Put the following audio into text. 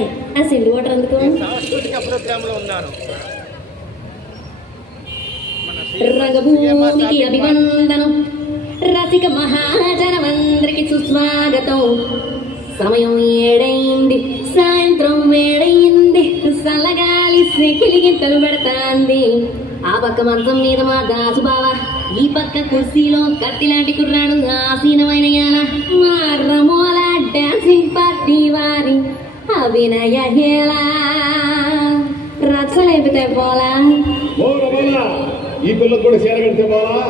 Bye ఆ సిండి water అందుకో. సాంస్కృతిక ప్రోగ్రాంలో ఉన్నాను. రంగభూమికి అభివందనం, రసిక మహాజనమందరికి సుస్వాగతం. సమయం 7 సాయంత్రం వేడయింది, సల్లగాలి సెకిలిగింతలు పెడతాంది. ఆ పక్క మంచం మీద మా దాసు బావ, ఈ పక్క కుర్సీలో కత్తిలాంటి కుర్రాడు ఆసీనమైన యాల. మా రమోల డాన్సింగ్ పార్టీ వారి అభినయ హేళ రచ్చలేపితే పోలా. ఈ పిల్లలు కూడా చేరగడితే పోలా.